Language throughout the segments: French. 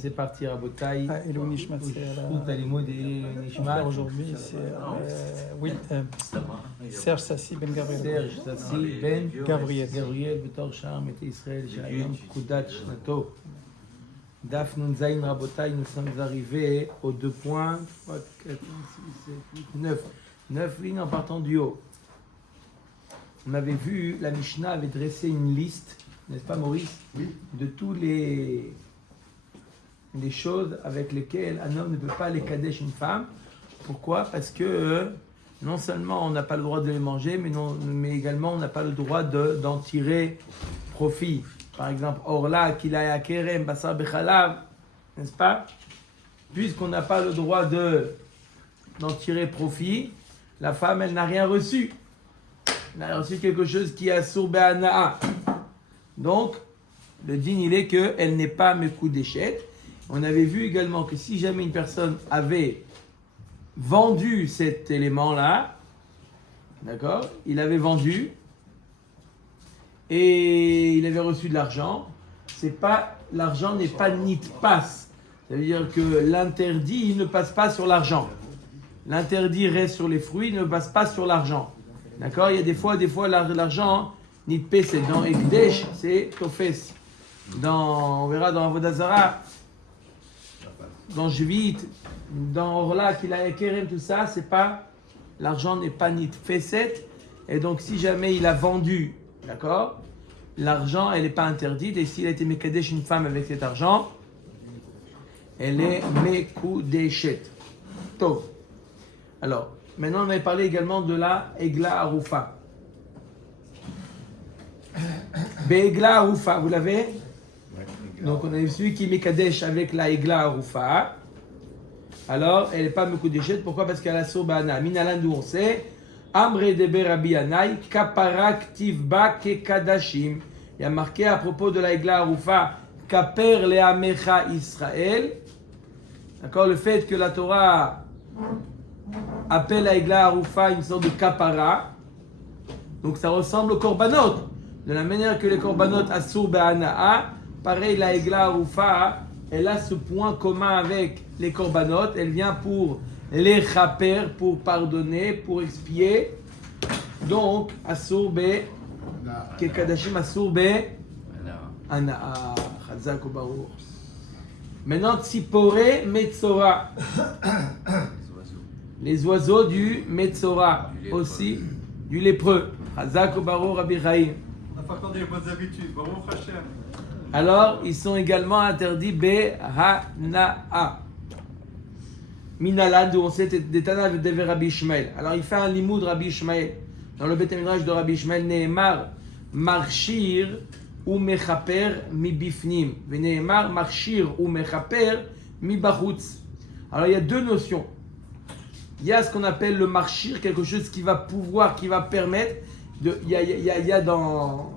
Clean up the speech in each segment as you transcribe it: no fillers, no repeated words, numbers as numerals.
C'est parti, Rabotai. Elou Nishmat, aujourd'hui, c'est Serge Sassi Ben Gabriel. Serge Sassi Ben Gabriel, בתור שאר עמיתי ישראל, שהיום פקודת שנתו. דף נ"ז Rabotai, nous sommes arrivés aux 2 points, 3, 4, 5, 6, 7, 8, 9 lignes en partant du haut. On avait vu, la Mishnah avait dressé une liste, n'est-ce pas Maurice? Oui. De tous les choses avec lesquelles un homme ne peut pas les kadesh une femme. Pourquoi? Parce que non seulement on n'a pas le droit de les manger, mais également on n'a pas le droit d'en tirer profit. Par exemple, Orla, Kilaya Kerem, Basar Bechalav, n'est-ce pas? Puisqu'on n'a pas le droit d'en tirer profit, la femme, elle n'a rien reçu. Elle a reçu quelque chose qui a sourbe Ana'a. Donc, le din, il est qu'elle n'est pas Mekoudeshet. On avait vu également que si jamais une personne avait vendu cet élément-là, d'accord, il avait vendu et il avait reçu de l'argent, l'argent n'est pas nitpas. Ça veut dire que l'interdit, il ne passe pas sur l'argent. L'interdit reste sur les fruits, il ne passe pas sur l'argent. D'accord? Il y a des fois l'argent, nitpé, c'est dans Ekdesh, c'est Tofes. On verra dans Avodah Zarah, dans Jvit, dans Orla, qu'il a Kerem, tout ça, c'est pas, l'argent n'est pas nitfeset. Et donc, si jamais il a vendu, d'accord, l'argent, elle n'est pas interdite. Et s'il a été mekadesh une femme avec cet argent, elle est mekudeshet. Tov. Alors, maintenant, on avait parlé également de la Egla Arufa. Be'egla Arufa, vous l'avez? Donc, on a celui qui est mekadesh avec la Egla Arufa. Alors, elle n'est pas mekudeshet. Pourquoi? Parce qu'elle a sobana. Minalan, d'où on sait. Amre de Rabbi Yanai, kaparak tivba ke kadashim. Il y a marqué à propos de la Egla Arufa, kaper le amecha Israël. D'accord? Le fait que la Torah appelle la Egla Arufa une sorte de kapara. Donc ça ressemble au korbanot. De la manière que les korbanot asur be'ana'a, pareil la Egla Arufa, elle a ce point commun avec les korbanot. Elle vient pour les chaper, pour pardonner, pour expier. Donc, asur be, kekadashim asur be, ana'a, chazak ou baruch. Maintenant, tzipore metzora. Les oiseaux du metzora, aussi du lépreux. Chazak ou baruch, Rabbi Chaim. On n'a pas encore des bonnes habitudes, baruch Hashem. Alors, ils sont également interdits be, hana'a. Minalan, d'où on sait des Tana de Rabbi Ishmael. Alors il fait un limoud Rabbi Ishmael. Dans le Beth Midrash de Rabbi Ishmael, Nehemar marshir ou mechaper mi bifnim. Nehemar marshir ou mechaper mi bachutz. Alors il y a 2 notions. Il y a ce qu'on appelle le marshir, quelque chose qui va pouvoir, qui va permettre. Il y a dans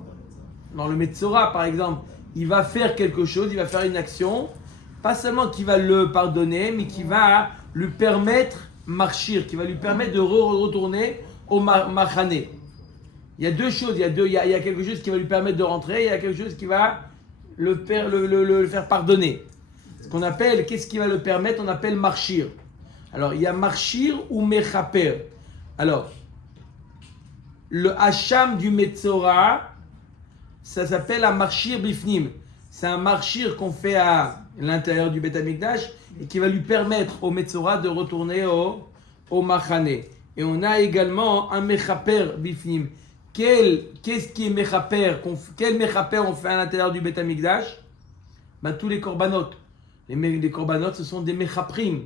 le Metzora par exemple, il va faire quelque chose, il va faire une action. Pas seulement qui va le pardonner, mais qui va lui permettre marchir, qui va lui permettre de retourner au machané. Il y a 2 choses, il y a quelque chose qui va lui permettre de rentrer, il y a quelque chose qui va le faire pardonner. Ce qu'on appelle, qu'est-ce qui va le permettre? On appelle marchir. Alors, il y a marchir ou mechaper. Alors, le hacham du Metzora, ça s'appelle un marchir bifnim. C'est un marchir qu'on fait à l'intérieur du Beth Amikdash et qui va lui permettre au Metzora de retourner au Machané. Et on a également un Mechaper Bifnim. Qu'est-ce qui est Mechaper? Quel Mechaper on fait à l'intérieur du Beth Amikdash? Tous les korbanot. Les korbanot, ce sont des Mechaprim.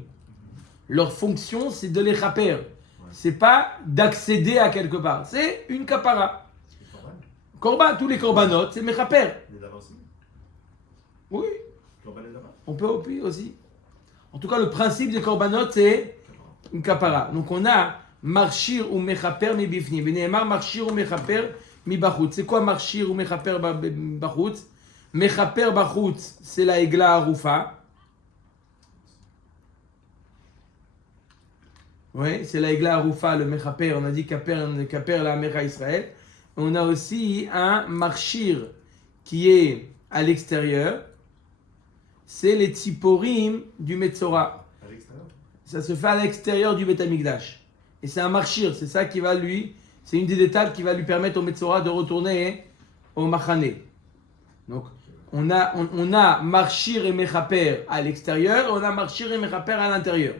Leur fonction, c'est de les chaper. C'est pas d'accéder à quelque part. C'est une kapara. Tous les korbanot, c'est Mechaper. Oui. On peut aussi. En tout cas, le principe des korbanot, c'est une kapara. Donc, on a marchir ou mechaper mi bifni. Veneemar marchir ou mechaper mi bachutz. C'est quoi marchir ou mechaper bachutz? Mechaper bachutz, c'est la Egla Arufa. Oui, c'est la Egla Arufa, le mechaper. On a dit kaper la Amecha Israël. On a aussi un marchir qui est à l'extérieur. c'est les tziporim du Metzora. À l'extérieur. Ça se fait à l'extérieur du Beth Amikdash. Et c'est un marchir, c'est ça qui va c'est une des étapes qui va lui permettre au Metzora de retourner au Machane. Donc, on a marchir et mechaper à l'extérieur, on a marchir et mechaper à l'intérieur.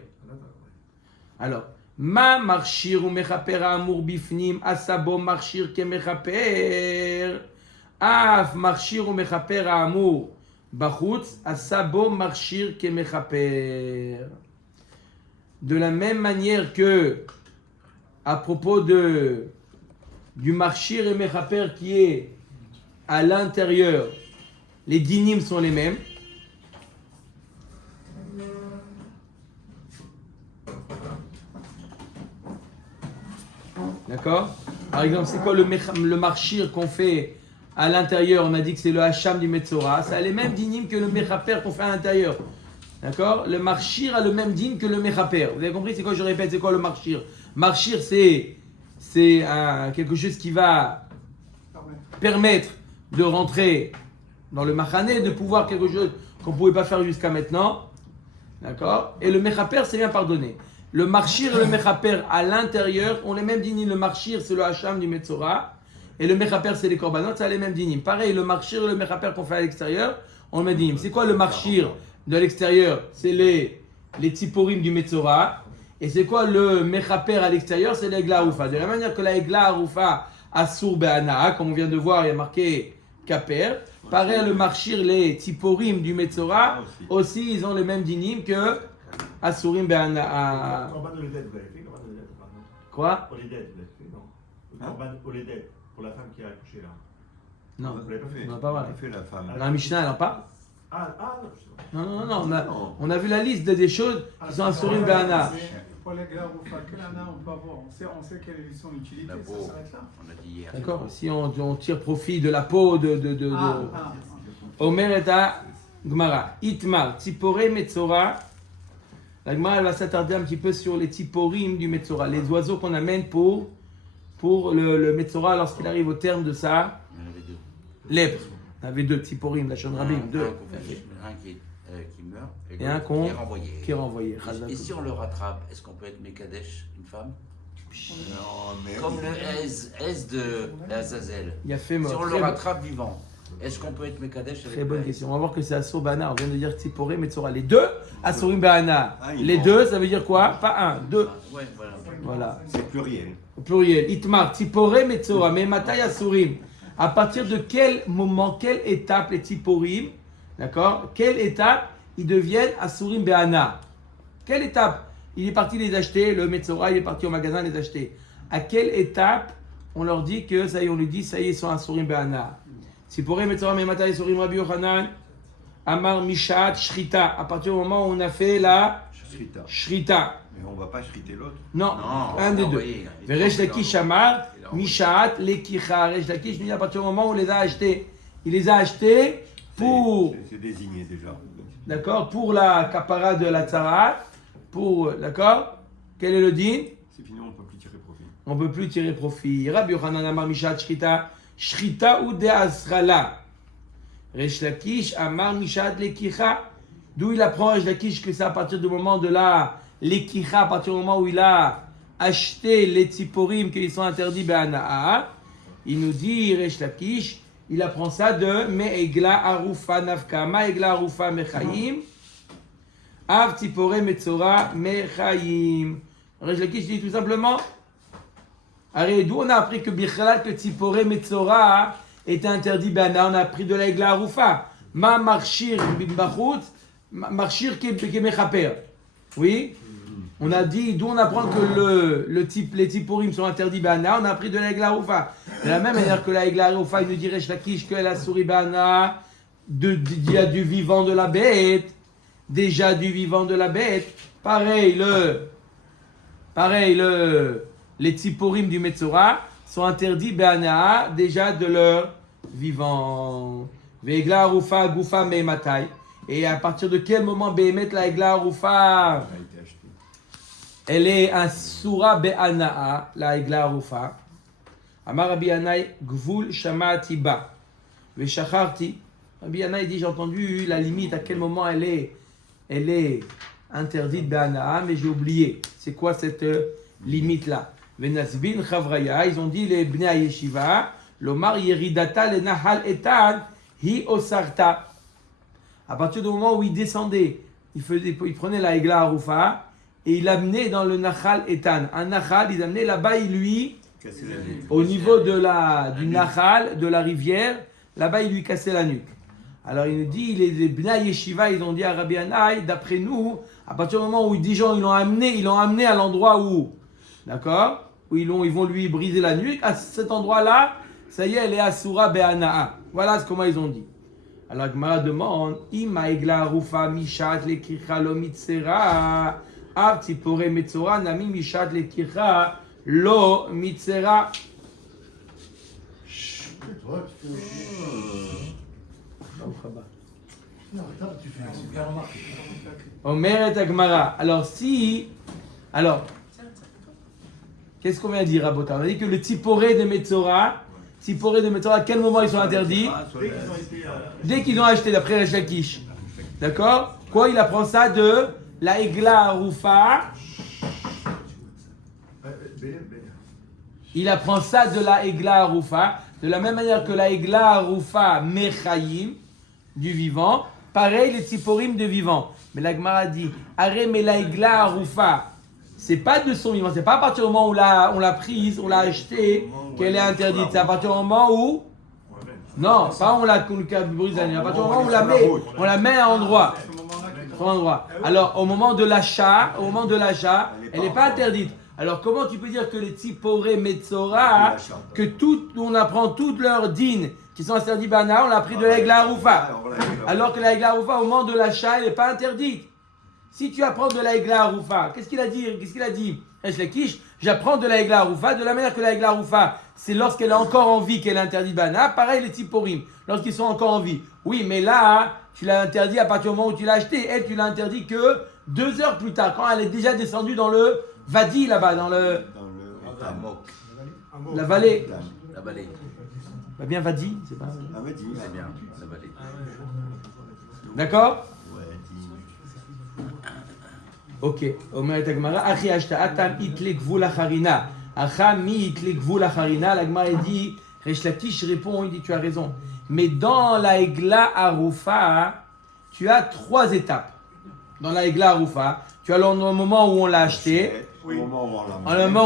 Alors, ma marchir ou mechaper amur bifnim asabo marchir ke mechaper af marchir ou mechaper amur bachutz asabo marchir ke mechaper. De la même manière que à propos du marchir et mechaper qui est à l'intérieur, les dinim sont les mêmes. D'accord? Par exemple, c'est quoi le marchir qu'on fait à l'intérieur? On a dit que c'est le hacham du Metzora. Ça a les mêmes dinim que le mechaper qu'on fait à l'intérieur. D'accord? Le marchir a le même din que le mechaper. Vous avez compris? C'est quoi, je répète, c'est quoi le marchir? Marchir, c'est quelque chose qui va permettre de rentrer dans le machané, de pouvoir quelque chose qu'on ne pouvait pas faire jusqu'à maintenant. D'accord? Et le mechaper, c'est bien pardonné. Le marchir et le mechaper à l'intérieur ont les mêmes dinim. Le marchir, c'est le hacham du Metzora. Et le mechaper, c'est les korbanot, ça a les mêmes dinim. Pareil, le marchir et le mechaper qu'on fait à l'extérieur ont les mêmes dinim. C'est quoi le marchir de l'extérieur? C'est les tziporim du Metzora. Et c'est quoi le mechaper à l'extérieur? C'est l'egla arufa. De la manière que la egla arufa assur be'ana, comme on vient de voir, il y a marqué kaper. Pareil, le marchir, les tziporim du Metzora, aussi, ils ont les mêmes dinim que Asurim be'ana. Quoi? Pour les dettes, non. Le corban pour les dettes, pour la femme qui a accouché là. Non, Vous l'avez pas fait. on n'a pas parlé. fait la femme. Dans la Mishnah, elle n'a pas? Ah, non, je sais pas. Non, on a vu la liste des choses qui sont Asurim be'ana. Pour les gars, quel ana on peut avoir? On sait quelle est son utilité, La ça peau, s'arrête là. on a dit hier. D'accord? Si on tire profit de la peau de Omer et à Gmara. Itmar, Tzipore Metzora. La Gmara, elle va s'attarder un petit peu sur les Tziporim du Metzora, les oiseaux qu'on amène pour le Metzora lorsqu'il arrive au terme de sa Il y en avait deux. lèpre. Il y avait deux Tziporim, la Shonrabim, deux. Un qui meurt Et un qui est renvoyé. qui est renvoyé. Et si on le rattrape, est-ce qu'on peut être Mekadesh, une femme? Non, mais... Comme le Ez de l'Azazel. Il a fait Si on le rattrape vivant, est-ce qu'on peut être Mekadesh avec Très bonne le Ez? question. On va voir que c'est Assur Bana. On vient de dire Tzipore Metzora. Les deux, Assurim Bana. Ah, Les deux, ça veut dire quoi? Pas un, deux. Ouais, voilà. Voilà. C'est pluriel. Au pluriel. Itmar, Tzipore Metzora. Mais Matai Asurim. À partir de quel moment, quelle étape les Tziporim, d'accord? Quelle étape ils deviennent Asurim Be'ana? Quelle étape? Il est parti les acheter, le Metzora, il est parti au magasin les acheter. À quelle étape on leur dit que ça y est, on lui dit ça y est, ils sont Asurim Be'ana? Tzipore Metzora, mais Matai Asurim Rabbi Yochanan, Amar Mishat Shrita. À partir du moment où on a fait la Shrita. Mais on ne va pas shriter l'autre. Non, un des deux. Veresh Lakish Amar, Mishat, Lekicha. Resh Lakish, nous, à partir du moment où on les a achetés, il les a achetés pour. C'est désigné déjà. D'accord, pour la kapara de la tzarat. Pour. D'accord? Quel est le din? C'est fini, on ne peut plus tirer profit. On ne peut plus tirer profit. Rabbi Yochanan Amar Mishat Shrita. Shrita ou de Asrala. Resh Lakish Amar Mishat Lekicha. D'où il apprend Resh Lakish que c'est à partir du moment de la Lekicha, à partir du moment où il a acheté les tziporim qu'ils sont interdits be'ana'a. Il nous dit Resh Lakish, il apprend ça de Me'egla Arufa Nafka. Me'egla Arufa Mechaim. Av Tzipore Metzora Mechaim. Resh Lakish dit tout simplement. Allez, d'où on a appris que Bichalal, que Tzipore Metzora était interdit be'ana'a. On a appris de la Egla Arufa. Ma marchir bin bachut, marchir qui est mechaper. Oui? On a dit, d'où on apprend que les tziporim sont interdits be'ana, on a appris de la Egla Arufa. De la même manière que la Egla Arufa, il nous dirait Shlakish qu'elle a souri be'ana, il y a du vivant de la bête, déjà du vivant de la bête. Pareil, les tziporim du Metzora sont interdits be'ana, déjà de leur vivant. Ve'egla Arufa gufa me'matai. Et à partir de quel moment be'emet la Egla Arufa? Elle est un Sura Be'ana'a, la Egla Arufa. Amar Rabbi Yanai, Gvul Shamati Ba. Veshacharti. Rabbi Yana il dit, j'ai entendu la limite, à quel moment elle est interdite Be'ana'a, mais j'ai oublié. C'est quoi cette limite-là? Venasbin Chavraya, ils ont dit les Bnei Yeshiva, l'Omar Yeridata le Nahal Etan, Hi Osarta. À partir du moment où il descendait, il prenait la Egla Arufa et il l'amenait dans le Nahal Etan. Un Nahal, il l'amenait là-bas, il lui, au niveau du Nahal, de la rivière, là-bas, il lui cassait la nuque. Alors il nous dit, les Bnei Yeshiva, ils ont dit à Rabbi Yannai, d'après nous, à partir du moment où ils disent ils l'ont amené à l'endroit où, d'accord, où ils vont lui briser la nuque, à cet endroit-là, ça y est, elle est Asura Be'ana'a. Voilà comment ils ont dit. Alors Gemara demande, Ima Egla Arufa Mishat le Kircha lo Mitzera, Av Tzipore Metzora Nami Mishat le Kircha lo Mitzera. Omeret Agmara. Alors, qu'est-ce qu'on vient de dire, Rabota? On a dit que le Tziporé de Metzora, à quel moment ils sont interdits? Dès qu'ils ont acheté, d'après Resh Lakish. D'accord? Quoi, il apprend ça de la Egla Arufa. Il apprend ça de la Egla Arufa. De la même manière que la Egla Arufa Mechayim, du vivant. Pareil, les Tziporim de vivant. Mais la Gemara dit, Aré, mais la Egla Arufa, c'est pas de son vivant. C'est pas à partir du moment où on l'a prise, on l'a achetée, qu'elle est interdite. C'est à partir du moment où... Non, pas on la brise la nuit. À partir du moment où on la met à un endroit. Alors, au moment de l'achat, elle n'est pas interdite. Alors, comment tu peux dire que les Tziporé Metzora, on apprend toutes leurs dînes qui sont interdits Bana, on l'a pris de l'Egla Arufa. Alors que l'Egla Arufa, au moment de l'achat, elle n'est pas interdite. Si tu apprends de l'Egla Arufa, qu'est-ce qu'il a dit Resh Lakish, j'apprends de l'Egla Arufa, de la manière que l'Egla Arufa, c'est lorsqu'elle est encore en vie qu'elle est interdite Bana. Pareil, les Tziporim, lorsqu'ils sont encore en vie. Oui, mais là, tu l'as interdit à partir du moment où tu l'as acheté. Elle, tu l'as interdit que 2 heures plus tard, quand elle est déjà descendue dans le Vadi là-bas, dans la vallée. La vallée. Bah bien Vadi, c'est pas. Vadi, c'est bien, la vallée. D'accord? Ok. Omer Tagmara, Achi Ashta Atam Itle Gvul Acharina. Acha mi Itle Gvul Acharina. La Gemara dit, Resh Lakish répond, il dit tu as raison. Mais dans la Egla Arufa, tu as 3 étapes. Dans la Egla Arufa, tu as le moment où on l'a acheté, le moment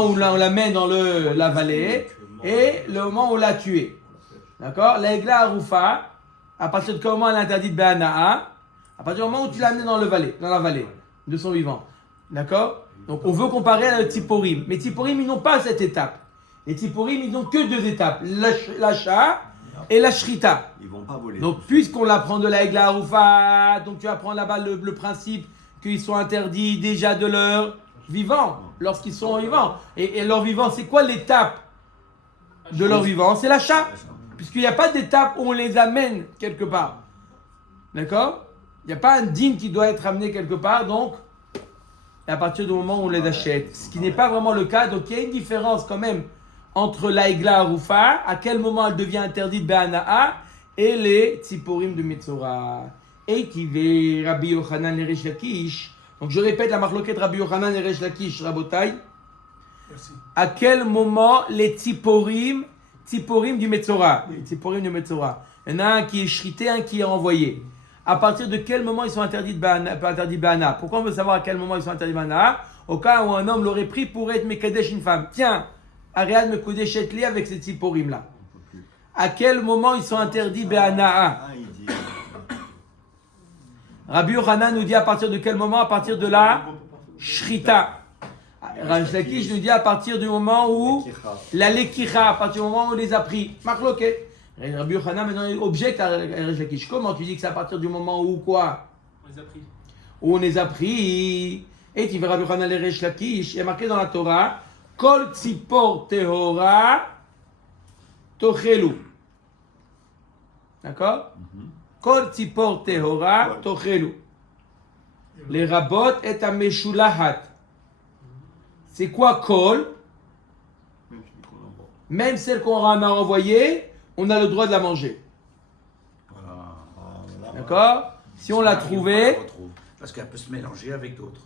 où on l'amène dans la vallée, et le moment où on l'a tué. D'accord? La Egla Arufa, à partir de quel moment elle est interdite Be'ana'a? À partir du moment où tu l'as amené dans la vallée de son vivant. D'accord? Donc on veut comparer à la Tziporim. Mais Tziporim, ils n'ont pas cette étape. Les Tziporim, ils n'ont que 2 étapes. L'achat et la Shrita. Ils vont pas voler. Donc puisqu'on l'apprend de la Egla Arufa, donc tu apprends là-bas le principe qu'ils sont interdits déjà de leur vivant, lorsqu'ils sont vivants. Et leur vivant, c'est quoi l'étape de leur vivant? C'est l'achat. Puisqu'il n'y a pas d'étape où on les amène quelque part. D'accord? Il n'y a pas un dîme qui doit être amené quelque part, donc à partir du moment où on les achète. Ce qui n'est pas vraiment le cas, donc il y a une différence quand même entre la Egla Arufa, à quel moment elle devient interdite Be'ana'a, et les Tziporim de Metzora. Et qui veut Rabbi Yochanan et Resh Lakish. Donc je répète la marloquette Rabbi Yochanan et Resh Lakish, Rabotai. À quel moment les Tziporim du Metzora, les Tziporim du Metzora, il y en a un qui est shrité, un qui est envoyé. À partir de quel moment ils sont interdits Bana? Pourquoi on veut savoir à quel moment ils sont interdits Bana? Au cas où un homme l'aurait pris pour être Mekadesh une femme. Tiens, Ariad Mekadesh etli avec ces Tziporim là. À quel moment ils sont interdits Bana? Rabbi Yochanan nous dit à partir de quel moment? À partir de la Shrita. Resh Lakish nous dit à partir du moment où la Lekicha, à partir du moment où on les a pris. Marloquet. Rabbi Yochanan maintenant il objecte à Resh Lakish. Comment tu dis que c'est à partir du moment où quoi? On les a pris. Où on les a pris. Et tu verras Rabbi Yochanan et Resh Lakish, il y a marqué dans la Torah, Kol tzipor tehora tochelu. D'accord? Kol tzipor tehora tochelu. Les rabot et ameshulahat. C'est quoi kol? Même celle qu'on a envoyée, on a le droit de la manger. D'accord? Si on l'a trouvée, Parce qu'elle peut se mélanger avec d'autres.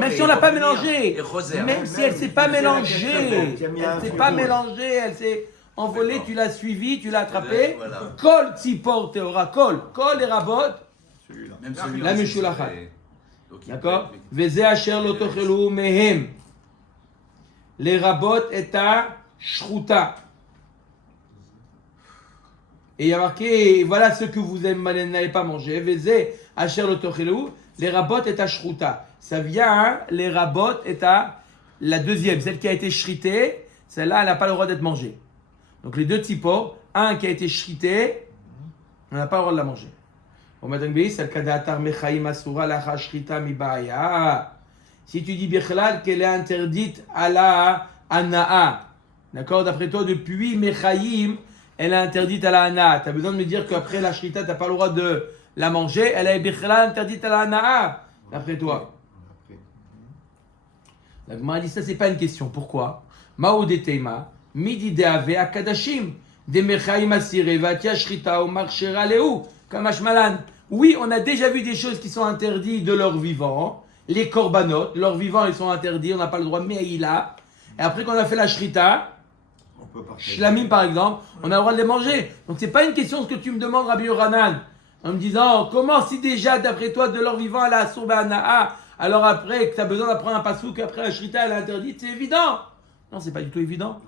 même si on l'a pas mélangée, même si elle s'est pas mélangée, elle s'est envolée, tu l'as suivie, tu l'as attrapée. Kol tzipor teora, kol et rabot, Même la meshulachat. D'accord? Veze asher lo tochelu mehem. Les rabot et à shruta. Et il y a marqué, voilà ce que vous n'avez pas mangé. Veze asher lo tochelu, les rabot et à shruta. Ça vient, les rabot et à la deuxième, celle qui a été shritée, celle-là, elle n'a pas le droit d'être mangée. Donc les deux typos, un qui a été shrité, on n'a pas le droit de la manger. Si tu dis Bichlal qu'elle est interdite à la Anaa, d'accord, d'après toi, depuis Mechaïm, elle est interdite à la Anaa. Tu as besoin de me dire qu'après la Shrita, tu n'as pas le droit de la manger, elle est Bichlal interdite à la Anaa, d'après toi. La Gemara dit ça, c'est pas une question. Pourquoi? Maoudetema, midi deave akadashim, de Mechaïm asire, vatia Shrita ou marchera leu, kamashmalan. Oui, on a déjà vu des choses qui sont interdites de leur vivant. Les korbanot, leurs vivants, ils sont interdits, on n'a pas le droit, mais il a. Et après qu'on a fait la shrita, shlamim par exemple, on a le droit de les manger. Donc c'est pas une question ce que tu me demandes, Rabbi Yochanan, en me disant comment si déjà d'après toi de leur vivant elle a sourbanaa, alors après que tu as besoin d'apprendre un pasouk, après la shrita elle est interdite, c'est évident. Non, c'est pas du tout évident.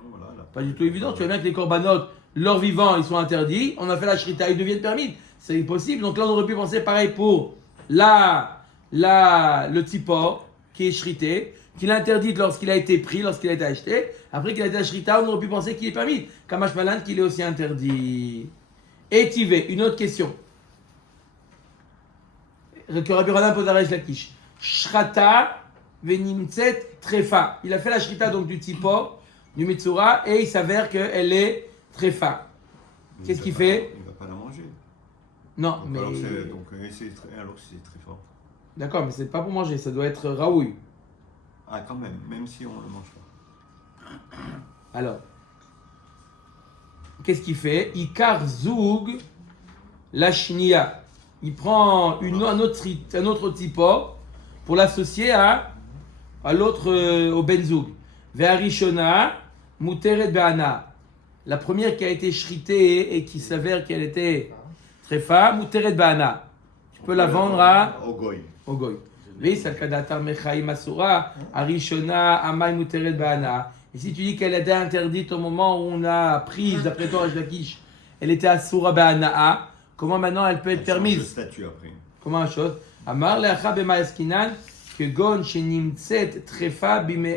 Pas du tout évident. Tu vois bien que les korbanot, leurs vivants, ils sont interdits. On a fait la shrita, ils deviennent permis. C'est impossible. Donc là, on aurait pu penser pareil pour le tzipor qui est shrité, qu'il est interdit lorsqu'il a été pris, lorsqu'il a été acheté. Après qu'il a été shrita, on aurait pu penser qu'il est permis. Kamash Malan, qu'il est aussi interdit. Et Tivé, une autre question. Que Rabbi Yochanan pose à Reish Lakish. Shrata venimtset trefa. Il a fait la shrita donc du tzipor, du Metsura, et il s'avère qu'elle est trefa. Qu'est-ce qu'il fait? Il ne va pas la manger. Non, Donc, mais. alors c'est très fort. D'accord, mais c'est pas pour manger, ça doit être raoui. Ah, quand même si on ne le mange pas. Alors, qu'est-ce qu'il fait? Ikar zoug la shnia. Il prend un autre tzipor pour l'associer à l'autre, au benzoug. Ve'arishona muteret be'ana. La première qui a été shritée et qui s'avère qu'elle était trefa, muteret be'ana. Tu peux la vendre à Ogoy. Ogoy. Et si tu dis qu'elle était interdite au moment où on a prise, d'après toi, Reish Lakish, elle était asura be'ana'a, comment maintenant elle peut être permise? Le statut après. Comment la chose? Amar le'acha b'ma eskinan, que gon shenimtzet trefa bivne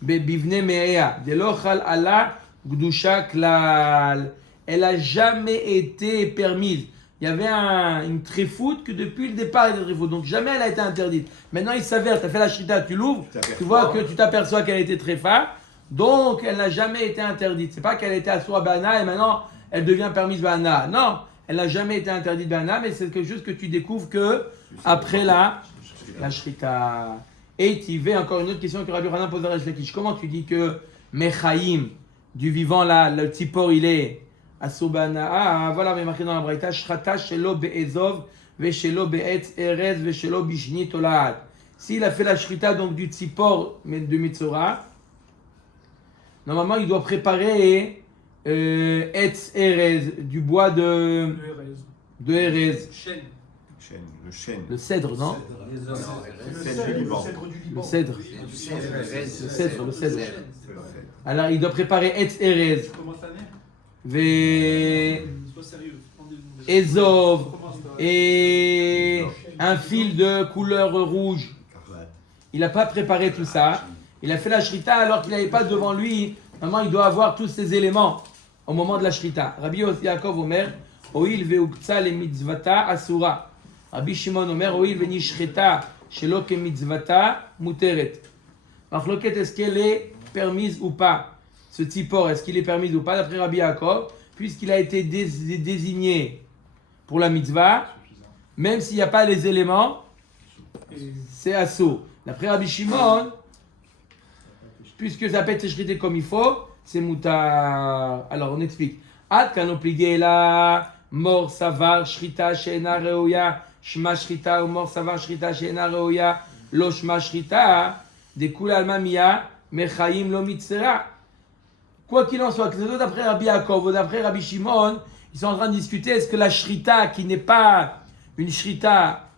me'ea, de lo chal ala gdusha klal. Elle a jamais été permise. Il y avait une tréfoute que depuis le départ elle était tréfoute. Donc jamais elle a été interdite. Maintenant il s'avère, tu as fait la shrita, tu l'ouvres, tu vois que tu t'aperçois qu'elle était tréfa. Donc elle n'a jamais été interdite. C'est pas qu'elle était assoua bana et maintenant elle devient permise bana. Non, elle n'a jamais été interdite bana, mais c'est quelque chose que tu découvres que après la shrita. Et tu veux encore une autre question que Rabbi Yochanan pose à Reish Lakish. Comment tu dis que Mechaïm, du vivant là, le tzipor il est Asubana, voilà, mais marqué dans la braïta, Shrata shelo be'ezov, veshelo be'etz erez, veshelo bishni tolaat. S'il a fait la shrita donc du tzipor de Metzora, normalement il doit préparer etz erez, du bois de erez. Le chêne. Le cèdre, non? Le cèdre du Liban. Le cèdre. Le cèdre. Alors il doit préparer etz erez. Ezov et un fil de couleur rouge. Il n'a pas préparé tout ça. Il a fait la shrita alors qu'il n'avait pas devant lui. Normalement, il doit avoir tous ces éléments au moment de la shrita. Rabbi Yaakov Omer, Oil ve'ukza le mitzvata asura. Rabbi Shimon Omer, Oil ve'nishreta shelo ke mitzvata muteret. Machloket, est-ce qu'elle est permise ou pas? Ce tzipor, est-ce qu'il est permis ou pas? D'après Rabbi Yaakov, puisqu'il a été désigné pour la mitzvah, même s'il n'y a pas les éléments, c'est assaut. D'après Rabbi Shimon, puisque ça peut être shrité comme il faut, c'est moutar. Alors on explique. Ad kanopligé la mort savar shrita she'ena reoya shma shrita ou mort savar shrita she'ena reoya lo shma shrita dekula alma miya mechaim lo mitzera. Quoi qu'il en soit, que ce soit d'après Rabbi Yaakov ou d'après Rabbi Shimon, ils sont en train de discuter est-ce que la shrita qui n'est pas une shrita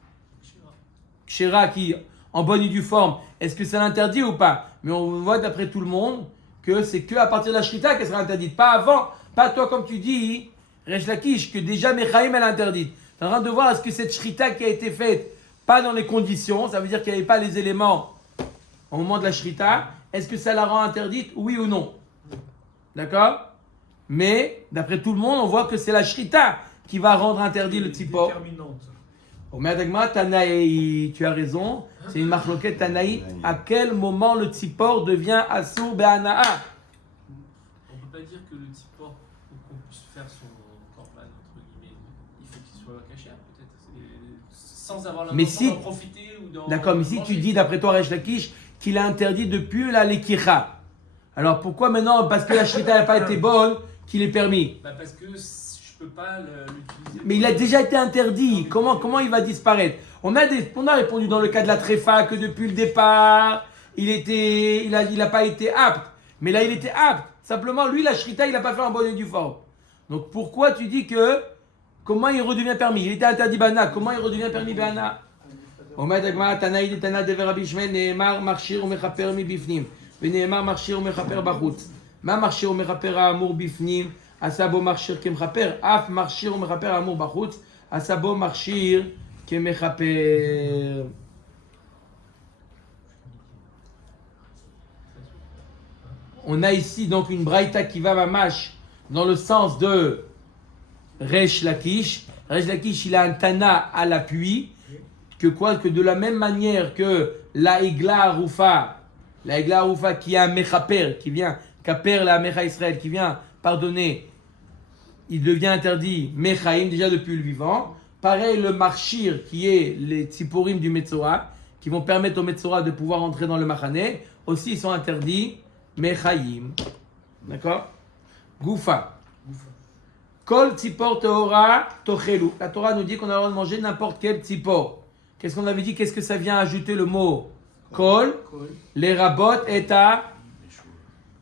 kshera qui en bonne et due forme, est-ce que ça l'interdit ou pas? Mais on voit d'après tout le monde que c'est que à partir de la shrita qu'elle sera interdite, pas avant, pas toi comme tu dis, Resh Lakish, que déjà Mechaim elle est interdite. Tu es en train de voir est-ce que cette shrita qui a été faite pas dans les conditions, ça veut dire qu'il n'y avait pas les éléments au moment de la shrita, est-ce que ça la rend interdite, oui ou non? D'accord? Mais d'après tout le monde, on voit que c'est la shrita qui va rendre interdit le tzipor. Déterminante. Omer Dagma, Tanaï, tu as raison, c'est une marloquette Tanaï. À quel moment le tzipor devient assour be'ana'a? On ne peut pas dire que le tzipor, pour qu'on puisse faire son korban, entre guillemets, il faut qu'il soit caché, peut-être. Sans avoir Mais l'intention si- d'en profiter ou d'en. D'accord, mais si tu manger. dis d'après toi, Resh Lakish, qu'il a interdit depuis la lekicha, alors pourquoi maintenant, parce que la shrita n'a pas été bonne, qu'il est permis? Bah parce que je peux pas l'utiliser. Mais il a déjà été interdit. Comment il va disparaître? On a répondu dans le cas de la tréfa que depuis le départ, il a pas été apte. Mais là, il était apte. Simplement, lui, la shrita, il n'a pas fait en bonne et due forme. Donc pourquoi tu dis que comment il redevient permis? Il était interdit bana. Comment il redevient permis bana? Omer Dagma, Tanaï de Tana de Rabbi Shmuel, Nehemar marchir ou mechaper mi bifnim. ונאמר מכשיר ומכפר בחוץ. מה מכשיר ומכפר האמור בפנים, עשה בו מכשיר כמכפר, אף מכשיר ומכפר האמור בחוץ, עשה בו מכשיר כמכפר. On a ici donc une braïta qui va mamash dans le sens de Resh Lakish. Resh Lakish, il a un tana à l'appui, que de la même manière que la Igla Arufa, qui a un mechaper, qui vient, kaper la mecha Israël, qui vient pardonner, il devient interdit mechaim, déjà depuis le vivant. Pareil, le marchir, qui est les tziporim du Metzora, qui vont permettre au Metzora de pouvoir entrer dans le machane, aussi ils sont interdits mechaim. D'accord? Goufa. Kol tzipor teora tochelu. La Torah nous dit qu'on a le droit de manger n'importe quel tzipor. Qu'est-ce qu'on avait dit? Qu'est-ce que ça vient ajouter le mot Kol? Les rabot et à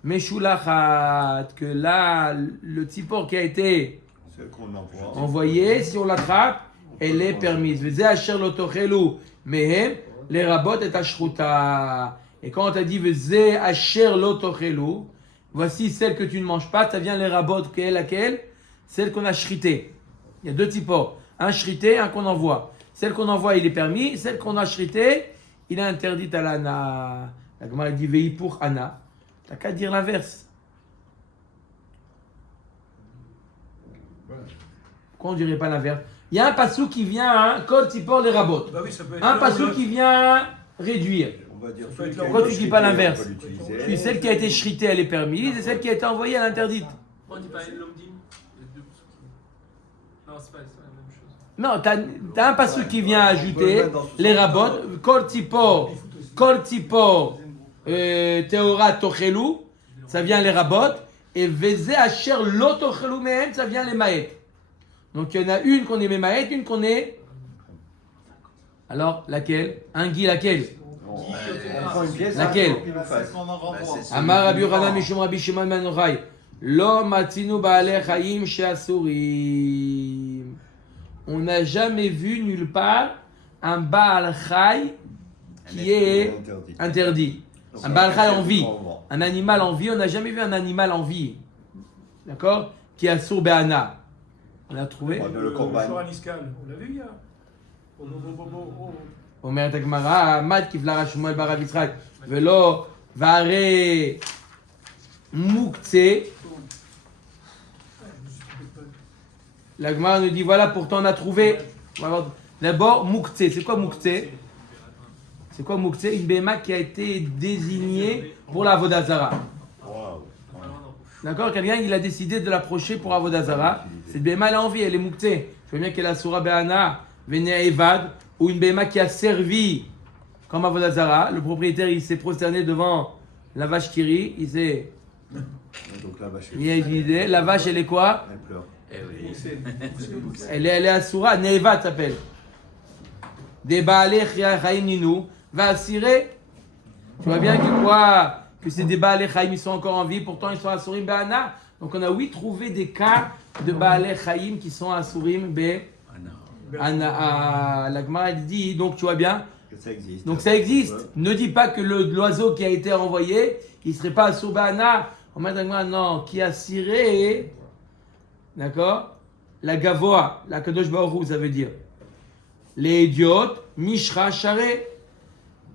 Meshulachat. Que là, le tzipor qui a été Celle qu'on envoie. envoyé, si on l'attrape, elle est permise. Veze asher lo tochelu mehem, les rabot et à shruta. Et quand on t'a dit Veze asher lo tochelu, voici celle que tu ne manges pas, ça vient les rabot, laquelle? Celle qu'on a shrité. Il y a deux tzipor. Un shrité, un qu'on envoie. Celle qu'on envoie, il est permis. Celle qu'on a shritée, il est interdit à l'ana. La Gemara dit Vei pour Anna. T'as qu'à dire l'inverse. Pourquoi on dirait pas l'inverse? Il y a un passou qui vient, Kol tzipor les rabot. Bah oui, ça peut être Un l'un ou passou l'autre. qui vient réduire. On va dire Ça peut être Pourquoi tu dis pas l'inverse? On peut l'utiliser. Puis celle qui a été shritée, elle est permise, et celle qui a été envoyée, elle est interdite. On dit pas l'omdim. Les deux psukim. Non, c'est pas la même chose. Non, t'as un passou qui vient ajouter les rabot, Kol tzipor, teora tochelu, ça vient les rabot, et veze asher lo tochelu mehem, ça vient les maët. Donc il y en a une qu'on est maët, une qu'on est. Alors, laquelle? Un guy, laquelle? On prend une pièce. Laquelle? il nous fasse. Amar Rabbi Yochanan Mishum Rabbi Shimon ben Yochai, Lo matzinu ba'alei chaim she'asurim. On n'a jamais vu nulle part un Baal Chai qui est interdit. Un Baal Chai en vie. Un animal en vie, on n'a jamais vu un animal en vie. D'accord? Qui est assour be'ana. On l'a trouvé? Le corban. Sur Aniskal, on l'a vu hier. Oh, non, non, non, non, oh. אומרת הגמרא, מד כבלרה שמואל ברב יצחק, ולא והרי מוקצה. La Gemara nous dit voilà, pourtant on a trouvé. On va voir. D'abord, Mouktsé. C'est quoi Mouktsé? C'est quoi Mouktsé? Une béma qui a été désignée pour la Vodazara. D'accord? Quelqu'un il a décidé de l'approcher pour Avodazara. Cette béma elle a envie, elle est Mouktsé. Je veux bien qu'elle a Soura Be'ana, Véné Evad, ou une béma qui a servi comme Avodazara. Le propriétaire il s'est prosterné devant la vache qui rit. Il s'est. Donc la vache. Il a une idée. La vache elle est quoi? Elle pleure. Eh oui. Elle est Asura, Neva s'appelle. Des Baalei Chaim Ninu, va assurer. Tu vois bien que quoi? Que c'est des Baalei Chaim, ils sont encore en vie, pourtant ils sont Asurim Be'ana. Donc on a oui trouvé des cas de Baalei Chaim qui sont Asurim Be'ana. La Gemara dit, donc tu vois bien. Que ça existe. Donc ça existe. Ne dis pas que l'oiseau qui a été envoyé, il ne serait pas Asur Be'ana. On met non, qui a ciré, d'accord? La Gavoa, la Kadosh Baruch Hu, ça veut dire. Les idiotes, Mishra Share.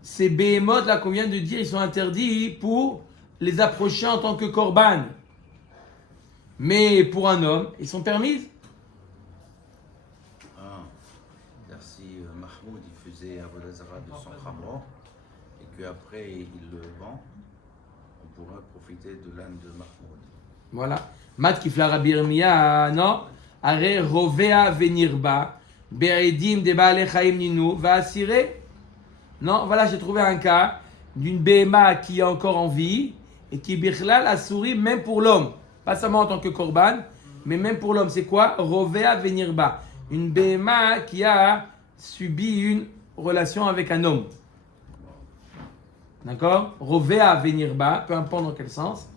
Ces béhémotes là qu'on vient de dire, ils sont interdits pour les approcher en tant que korban. Mais pour un homme, ils sont permises. C'est-à-dire si Mahmoud il faisait Avodah Zarah de son Khamor et qu'après il le vend, on pourrait profiter de l'âne de Mahmoud. Voilà. Mat kifla Rabbi Yirmiyah, non? Are rovea venirba, beredim de Baalei Chaim ninu, va assurer. Non, voilà, j'ai trouvé un cas d'une BMA qui est encore en vie et qui bichlal asuri même pour l'homme. Pas seulement en tant que korban, mais même pour l'homme. C'est quoi? Rovea venirba. Une BMA qui a subi une relation avec un homme. D'accord? Rovea venirba, peu importe dans quel sens.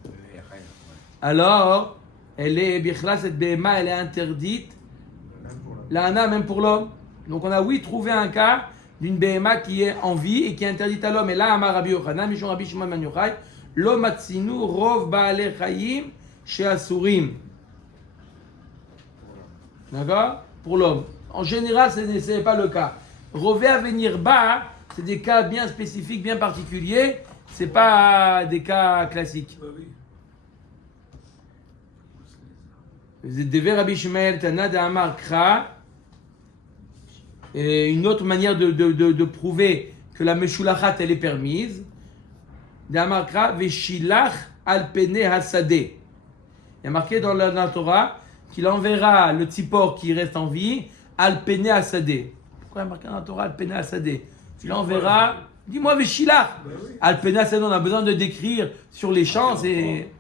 Alors, elle est bichlal, cette BMA, elle est interdite. L'ana même pour l'homme. Donc on a oui trouvé un cas d'une BMA qui est en vie et qui est interdite à l'homme. Et là, Amar Rabbi Yochanan, Mishon Rabbi Shimon ben Yochai, Lo matzinu rov baalei chaim chez Asurim. D'accord? Pour l'homme. En général, ce n'est pas le cas. Rové à venir bas, c'est des cas bien spécifiques, bien particuliers. Ce n'est pas des cas classiques. Dever Rabbi Shmuel Tana de Amar Kra. Et une autre manière de prouver que la Meshulachat elle est permise, d'Amarkra Veshilach al Pene Hasadeh. Il y a marqué dans la Torah qu'il enverra le tzipor qui reste en vie al Pene Hasadeh. Pourquoi il y a marqué dans la Torah al Pene Hasadeh? Il enverra, dis-moi Veshilach al Pene Hasadeh. On a besoin de décrire sur les champs. C'est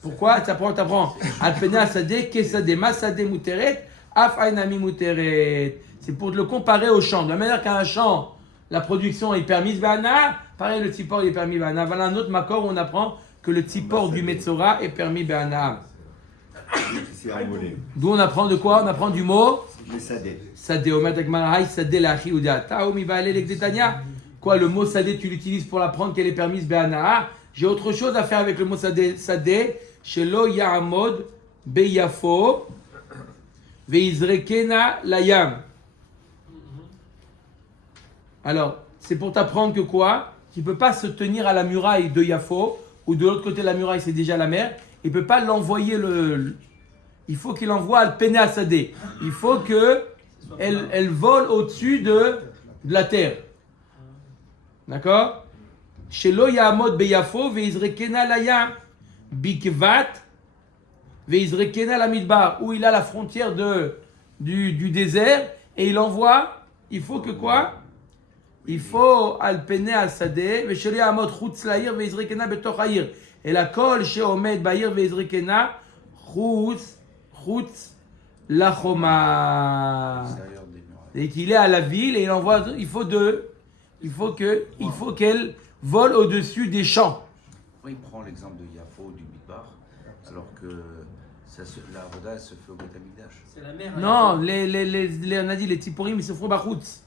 pourquoi t'apprends al Pene Hasadeh Kesadeh Masadeh Muteret Af Ainami Muteret. C'est pour le comparer au champ. De la manière qu'un champ, la production est permise, Bana, pareil, le tzipor est permis, Bana. Voilà un autre makor où on apprend que le tzipor du Metzora est permis, Bana. C'est envolé. D'où on apprend de quoi? On apprend du mot Les sadé. Sadé. Omet Akmaraï, Sadé la Chioudia. Taomi va aller l'exétania. Quoi, le mot Sadé, tu l'utilises pour l'apprendre qu'elle est permise, Bana. J'ai autre chose à faire avec le mot Sadé. Sadé, chez Lo Yahamod, Beyafo, Veizrekena Layam. Alors, c'est pour t'apprendre que quoi? Qu'il ne peut pas se tenir à la muraille de Yafo, ou de l'autre côté de la muraille, c'est déjà la mer. Il ne peut pas l'envoyer Il faut qu'il envoie al Pene Hasadeh. Il faut qu'elle vole au-dessus de la terre. D'accord? Shelo Yahamod Beyafo, Veizrekena Layam, Bikvat, Veizrekena Lamidbar, où il a la frontière du désert, et il envoie, il faut que quoi? Il faut al Pene Hasadeh, ושלא יעמוד חוץ לעיר ויזרקנה בתוך העיר, אלא כל שעומד בעיר ויזרקנה חוץ לחומה. Et qu'il est à la ville et il envoie, il faut qu'elle vole au-dessus des champs. Pourquoi il prend l'exemple de Yafo, du Midbar, alors que la Avoda se fait au Beth Amikdash? C'est la mer. Non, on a dit les Tziporim, ils se font Bachutz.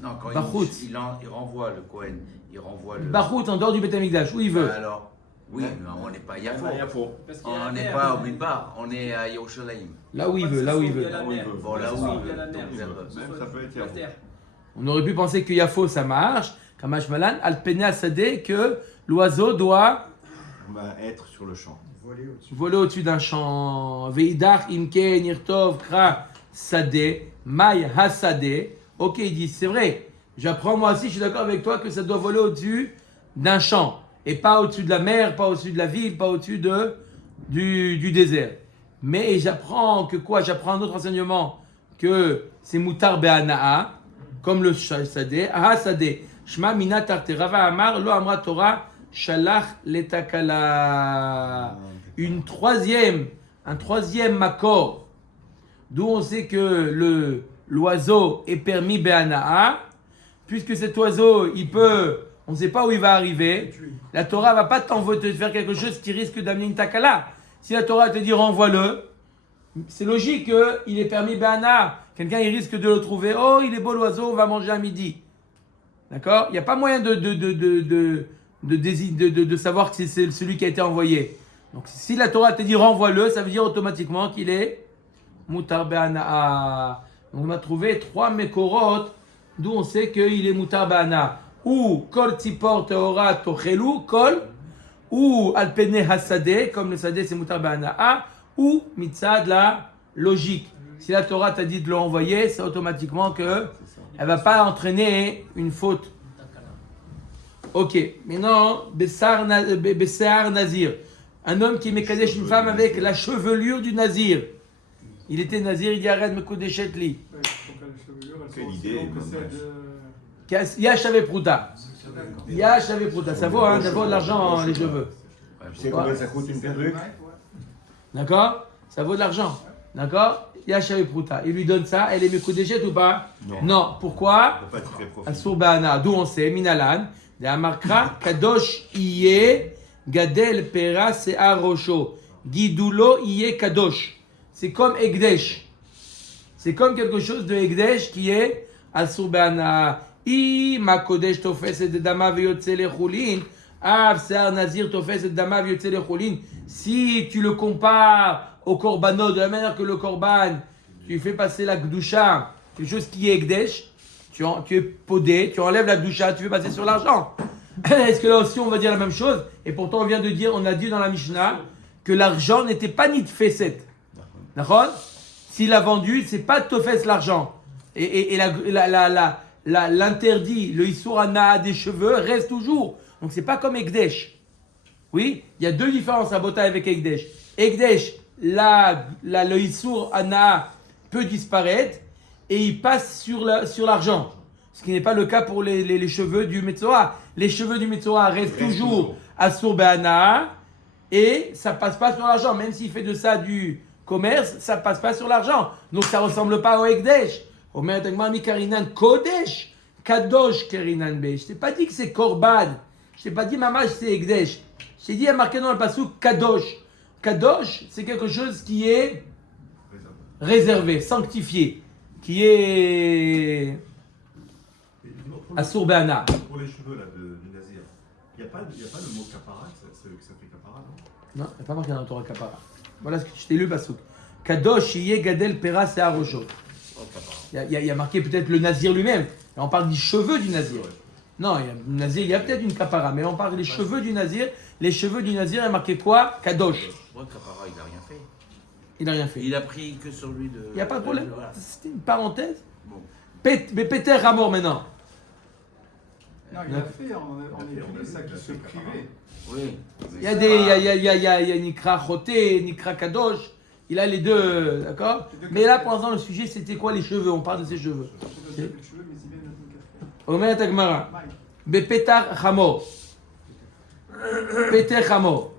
Non, quand Bachutz. il renvoie le Kohen, il renvoie le... Bachutz en dehors du Beth Amikdash, où il veut. Alors, oui, mais on n'est pas à Yafo. Parce qu'il y a On la n'est mer. pas au Midbar, on est à Yerushalayim. Là où il veut, là où il veut. Il y a la mer. Bon, là où Il y a la mer. Même ça peut être La Yafo. terre. On aurait pu penser que Yafo ça marche, Kamash Malan, al Pene Hasadeh, que l'oiseau doit On va être sur le champ. voler au-dessus d'un champ. Veidach imken yirtov kra sadeh, may hasadeh. Ok, ils disent, c'est vrai. J'apprends moi aussi, je suis d'accord avec toi que ça doit voler au-dessus d'un champ. Et pas au-dessus de la mer, pas au-dessus de la ville, pas au-dessus du désert. Mais j'apprends que quoi? J'apprends un autre enseignement, que c'est mutar be'ana'a, comme le sadeh. Ah sadeh. Shma mina tarte. Rava amar lo amra Torah shalach letakala. Un troisième makor D'où on sait que l'oiseau est permis Be'ana'a, puisque cet oiseau, on ne sait pas où il va arriver. La Torah va pas t'envoyer te faire quelque chose qui risque d'amener une takala. Si la Torah te dit renvoie-le, c'est logique qu'il est permis Be'ana'a. Quelqu'un il risque de le trouver. Oh, il est beau l'oiseau, on va manger à midi. D'accord? Il n'y a pas moyen de savoir que c'est celui qui a été envoyé. Donc si la Torah te dit renvoie-le, ça veut dire automatiquement qu'il est mutar be'ana'a. Donc on a trouvé 3 mekorot d'où on sait qu'il est mutar be'ana'a. Ou kol tzipor teora tochelu kol, ou al pene hasadeh, comme le sadeh c'est mutar be'ana'a, ou mitzad la logique. Si la Torah t'a dit de le renvoyer, c'est automatiquement que elle va pas entraîner une faute. Ok, maintenant, Bessar Nazir. Un homme qui mékadesh une femme avec la chevelure du Nazir. Il était Nazir, il dit arrête me kodeshet li. Quelle idée, Yachave Prouta. Yachave Prouta. Ça vaut de l'argent, les cheveux. Tu sais combien ça coûte une perruque? D'accord? Ça vaut de l'argent. D'accord? Yachave Prouta. Il lui donne ça, elle est mekodeshet ou pas? Non. Pourquoi? Pour pas tirer profit. Asur Ba'ana. D'où on sait, Minalan. De Amarkra, Kadosh Iye, Gadel Pera Se'ar Rosho. Gidulo Iye Kadosh. C'est comme Egdesh. C'est comme quelque chose de Egdesh qui est Asur Ba'ana. I ma Kodesh Tofes et Dama Veyotze Lechulin. Av Se'ar Nazir Tofes et Dama Veyotze Lechulin. Si tu le compares au Korbanot, de la manière que le Korban, tu fais passer la Gdusha, quelque chose qui est Egdesh. Tu es podé, tu enlèves la doucha, tu fais passer sur l'argent. Est-ce que là aussi on va dire la même chose? Et pourtant on a dit dans la Mishnah que l'argent n'était pas ni de Fesset. D'accord? S'il a vendu, c'est pas de Tofes l'argent. Et l'interdit, le Issour Hana des cheveux reste toujours. Donc c'est pas comme Ekdesh. Oui? Il y a 2 différences à Bota avec Ekdesh. Ekdesh, le Issour Hana peut disparaître. Et il passe sur l'argent. Ce qui n'est pas le cas pour les cheveux du Metzora. Les cheveux du Metzora restent toujours à Be'ana'a et ça passe pas sur l'argent. Même s'il fait de ça du commerce, ça passe pas sur l'argent. Donc ça ressemble pas au Ekdesh. Omer Tagmar Karinan Kodesh, Kadosh Karinan Be. Je t'ai pas dit que c'est Korban. Je t'ai pas dit Mamash c'est Ekdesh. Je t'ai dit, il y a marqué dans le passouk Kadosh. Kadosh, c'est quelque chose qui est réservé, sanctifié. Qui est Asur Be'ana. Pour les cheveux là, du Nazir, il n'y a pas le mot kapara, ça fait kapara, non? Non, il n'y a pas marqué dans la Torah Kapara. Voilà ce que je t'ai lu, Basouk. Kadosh, Iye, Gadel, Pera, Se'ar Rosho. Il y a marqué peut-être le Nazir lui-même. Là, on parle des cheveux du Nazir. Non, le Nazir, il y a peut-être une Kapara, mais on parle des cheveux du Nazir. Les cheveux du Nazir, il y a marqué quoi? Kadosh. Moi, Kapara, il n'a rien fait. Il n'a rien fait. Il a pris que sur lui de. Il n'y a pas de problème. C'était une parenthèse. Bon. Mais Peter Hamor maintenant. Non, il a fait en étude ça qui se privait. Oui. Il y a Nikra Choté, Nikra Kadosh. Il a les deux, d'accord? Mais là, pour l'instant, le sujet, c'était quoi les cheveux? On parle de ses cheveux. Omer Tagmara. Bepetar Hamor. Peter Hamor.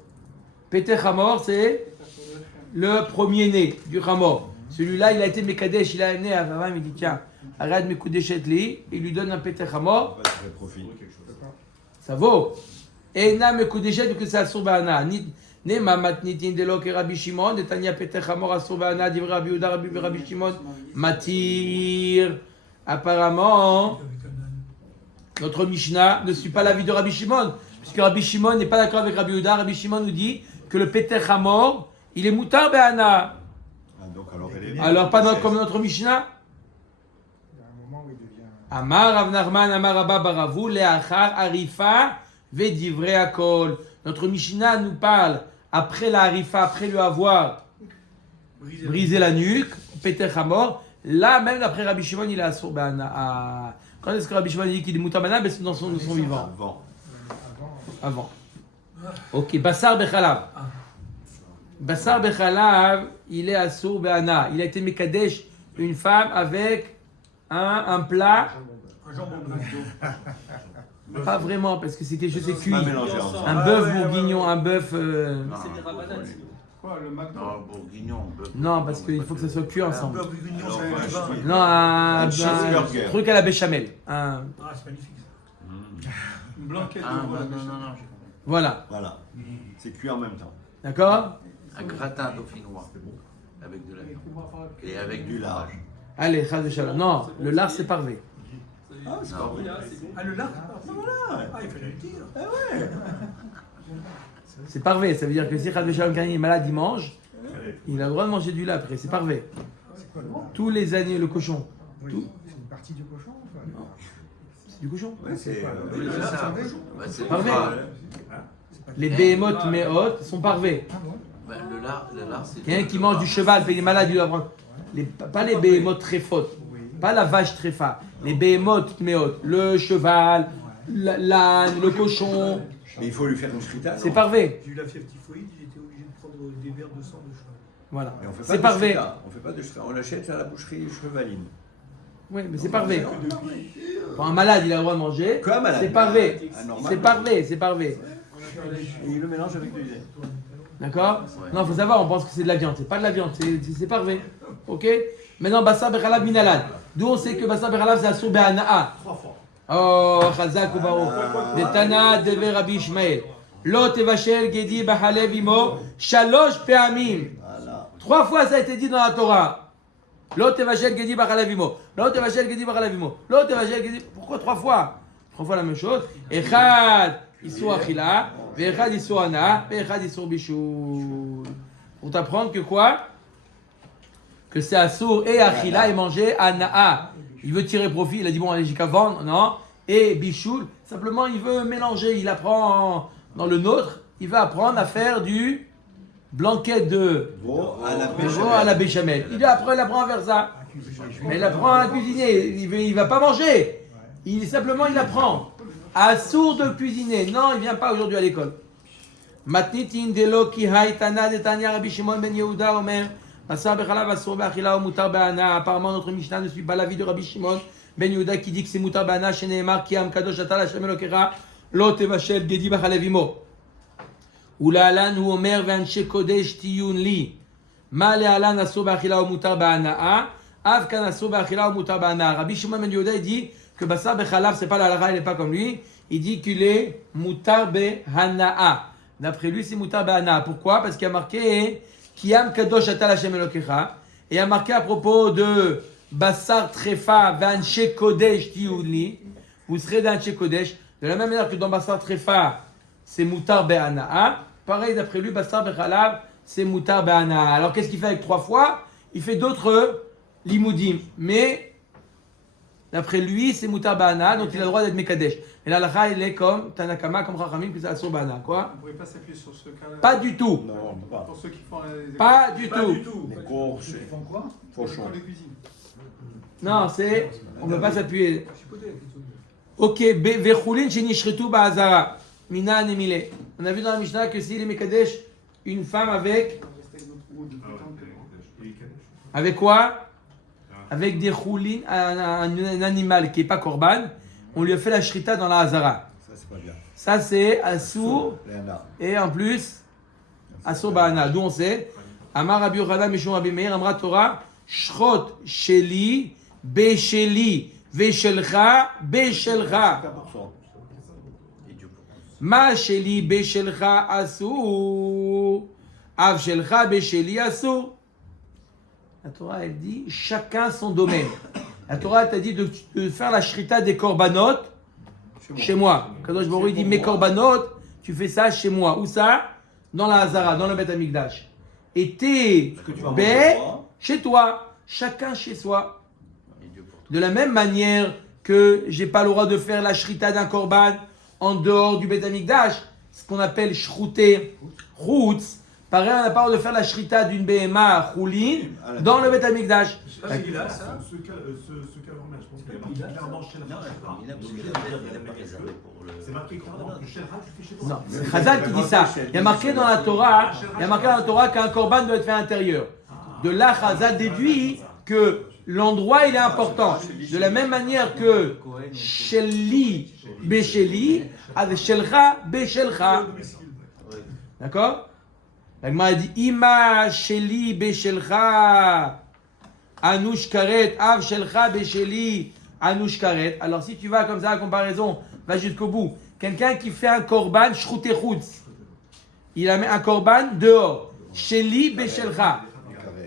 Peter Hamor, c'est le premier-né du Hamor. Celui-là, il a été Mekadesh, il a amené à Vavam, il dit tiens, arrête mes coups d'échetli, il lui donne un Peter Hamor. Pas tirer profit. Ça vaut. Et n'a me coup d'échet que ça sur Bana. Ne mamat nitin de lo que Rabbi Shimon, de Tanya Peter Hamor à sur Bana, dit Rabbi Uda, Rabbi Shimon, Matir. Apparemment, notre Mishnah ne suit pas l'avis de Rabbi Shimon, puisque Rabbi Shimon n'est pas d'accord avec Rabbi Uda. Rabbi Shimon nous dit que le Peter Hamor, il est mutar be'ana. Alors pas comme notre Mishnah. Il y a un moment où il devient. Amar Rav Nachman, Amar Abba Baravu, Leachar Arifa, Vedivrei Akol. Notre Mishnah nous parle après la Arifa, après lui avoir brisé la nuque, Peter Hamor. Là, même d'après Rabbi Shimon, il est assour be'ana. Quand est-ce que Rabbi Shimon dit qu'il est mutar be'ana? C'est dans son vivant. Avant. Ok, Bassar Bechalav. Bassar Bechalav, il est assour be'ana. Il a été Mekadesh, une femme avec un plat. Un jambon de Pas vraiment, parce que c'est quelque chose de cuit. Pas mélanger ensemble. Un bœuf bourguignon, un bœuf. C'est des rabanades. Quoi, le McDo? Non, bourguignon. bœuf Non, parce qu'il faut que ça soit cuit Un ensemble. beurre bourguignon, Alors, c'est ouais, du vin. je suis- Non, un cheeseburger. truc à la béchamel. Ah, c'est magnifique ça. Une blanquette Ah, de non, veau à la non, béchamel. non, non. Voilà, Voilà. C'est cuit en même temps. d'accord? Un gratin dauphinois. Avec de la et avec Du du lard. fromage. Allez, chas de shalom. Non, le lard c'est parvé. Ah, c'est Non. pas vrai. Ah, le lard, voilà. Ah, il fallait le dire. C'est parvé, ça veut dire que si chas de shalom quand il est malade, il mange, il a le droit de manger du lard après, c'est parvé. C'est quoi le mot? Tous les années, le cochon, Oui, Tout. c'est une partie du cochon. quoi. c'est du cochon. Ouais, c'est. Oui, c'est ça. Bah, c'est Parvé. pas- Les béhémotes méhotes sont parvés. Ah bon? bah, le lard, c'est. Quelqu'un qui mange du cheval, il est malade, il doit prendre. Pas les béhémotes tréfotes, Oui. pas la vache tréfa, les béhémotes méhotes, le cheval, l'âne, le cochon, Mais il faut lui faire une shrita. c'est non parvé. J'ai eu la fièvre typhoïde, j'ai été obligé de prendre des verres de sang de cheval. Voilà, Mais on fait pas c'est de parvé. shrita. On fait pas de shrita. On l'achète à la boucherie chevaline. Oui, mais c'est parvé. Non, non, Pour un malade, il a le droit de manger. Que un malade. C'est parvé. Ah, normal. C'est parvé, c'est parvé. Et il le mélange avec du lait. D'accord? Ouais. Non, faut savoir, on pense que c'est de la viande. C'est pas de la viande, c'est parvé. Ok? Maintenant, Bassar Bechalab Minalad. D'où on sait que Bassar Bechalab c'est Asur Be'ana'a. 3 fois. Oh, Chazak ou Baruch. De Tana Dever Rabbi Ishmael. Lo Tevashel Gedi Bahalev Imo. Shalosh Pe'amim. Voilà. 3 fois ça a été dit dans la Torah. Lo Tevashel Gedi Bahalev Imo. Lo Tevashel Gedi Bahalev Imo. Lo Tevashel Gedi. Pourquoi 3 fois? 3 fois la même chose. Echad Isur Achila. Ve'echad Isur Ana. Ve'echad Isur Bishul. Pour t'apprendre que quoi? Que c'est Assour et Achila et manger Ana'a. Il veut tirer profit, il a dit bon allez j'ai qu'à vendre, non. Et Bichoul, simplement il veut mélanger, il apprend dans le nôtre, il va apprendre à faire du blanquette de Veau à la veau à la béchamel. Il apprend à faire ça. Mais il apprend à cuisiner, il va pas manger. Simplement il apprend. Assour de cuisiner. Non, il vient pas aujourd'hui à l'école. Matnitin delo ki haitana de Tanya Rabbi Shimon ben Yehuda Omer. Apparemment, notre Mishnah ne suit pas l'avis de Rabbi Shimon ben Yehuda qui dit que c'est Mutar Be'ana, Sheneemar, Ki Am Kadosh Atal Hashem Elokecha, Lo Tevashel Gedi B'Chalev Imo. Ula'alan hu Omer ve'anshe Kodesh tiyun li. Ma le'alan asur ba'achila ou Mutar Be'ana'a, Av kan asur ba'achila ou Mutar Be'ana'a. Rabbi Shimon ben Yehuda il dit que Bassar Bechalav, c'est pas la halakha, il n'est pas comme lui. Il dit qu'il est Mutar Be'ana'a. D'après lui, c'est Mutar Be'ana'a. Pourquoi? Parce qu'il y a marqué Kiam Kadosh Atal Hashem Elokecha. Et il y a marqué à propos de Bassar Trefa Vanche Kodesh Tiouli. Vous serez d'Anche Kodesh. De la même manière que dans Bassar Trefa, c'est Mutar Be'ana'a. Pareil, d'après lui, Bassar Bechalav, c'est Mutar Be'ana'a. Alors qu'est-ce qu'il fait avec 3 fois? Il fait d'autres limoudim. Mais d'après lui, c'est Mutar Be'ana'a, donc il a le droit d'être Mekadesh. Et la halakha, il est comme Tanakama, comme Chachamim, que c'est Asur Be'ana'a. Quoi? On ne pourrait pas s'appuyer sur ce cas-là. Pas du tout. Non, on peut pas. Pour ceux qui font les Pas du tout. Les courses, Ceux qui font quoi? cochons. les cuisines. Non, c'est. On ne peut pas s'appuyer. Je suis posé la question. Ok, Vechulin Shenishretu Ba'azara. Mina Anemile. On a vu dans la Mishnah que s'il est Mekadesh, une femme avec. Avec quoi? Avec des choulines, un animal qui n'est pas korban. On lui a fait la shrita dans la Hazara. Ça, c'est pas bien. Ça, c'est Assour. Léana. Et en plus, Assour Ba'ana. D'où on sait. Amar Rabbi Yochanan Meshon Rabbi Meir, Amra Torah, Shrot Sheli, Besheli, Veshelcha, Beshelcha. 50%. Et Dieu pour tous. Ma Sheli, Beshelcha, Assour. Av Shelcha, Besheli, Assour. La Torah, elle dit chacun son domaine. La Torah t'a dit de faire la shrita des korbanot chez moi. Kadosh Baruch Hu dit mes korbanot, tu fais ça chez moi. Où ça? Dans la Hazara, dans le Bet Amikdash. Et tes que tu vas bé, manger toi. chez toi. Chacun chez soi. Et Dieu pour tous. De la même manière que j'ai pas le droit de faire la shrita d'un korban en dehors du Bet Amikdash, ce qu'on appelle shrouté, routz. Pareil, on n'a pas le droit de faire la shrita d'une BMA choulin dans le Bet Amikdash. Ce cas-là, je pense qu'il y a marqué clairement chez Non, la il a pas réservé pour le. C'est marqué clairement que chez le rat, tu fais chez toi. Non, c'est Chazal qui dit ça. Il y a marqué dans la Torah, qu'un korban doit être fait à l'intérieur. De là, Chazal déduit que l'endroit il est important. De la même manière que Sheli, Besheli, avec Shelcha, Beshelcha. D'accord? La Gemara dit Ima sheli beshelcha anush karet, av shelcha besheli anush karet. Alors si tu vas comme ça, la comparaison, va jusqu'au bout. Quelqu'un qui fait un korban shroute chutz, il a mis un korban dehors. Sheli beshelcha,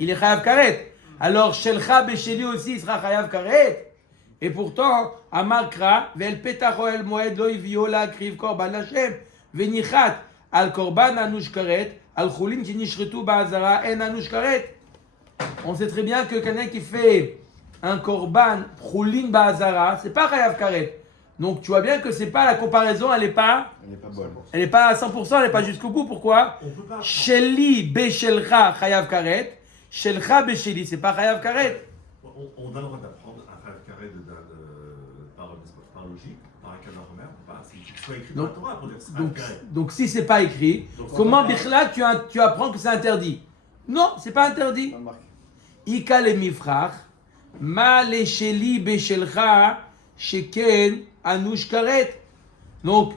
il est chayav karet. Alors shelcha besheli aussi, il sera chayav karet. Et pourtant, Amarkra, vel petacho el moed lo iviola kriv korban Hashem, venichat al korban anush karet, al chulin qui nishretu ba'azara en anush karet. On sait très bien que quelqu'un qui fait un korban chulin ba'azara, c'est pas chayav karet. Donc tu vois bien que c'est pas la comparaison, elle est pas bonne. elle est pas à 100%, elle est pas jusqu'au bout. Pourquoi? On peut pas. Sheli beshelcha chayav karet, shelcha besheli, c'est pas chayav karet. On a le droit d'apprendre un chayav carré par logique, par un canard romain, pas si il soit écrit dans la Torah pour dire c'est chayav carré. Donc si c'est pas écrit, Donc, comment on va- Bichlal tu apprends que c'est interdit? Non, c'est pas interdit. Ika le mifrach, ma le sheli beshelcha, sheken anush karet. Donc,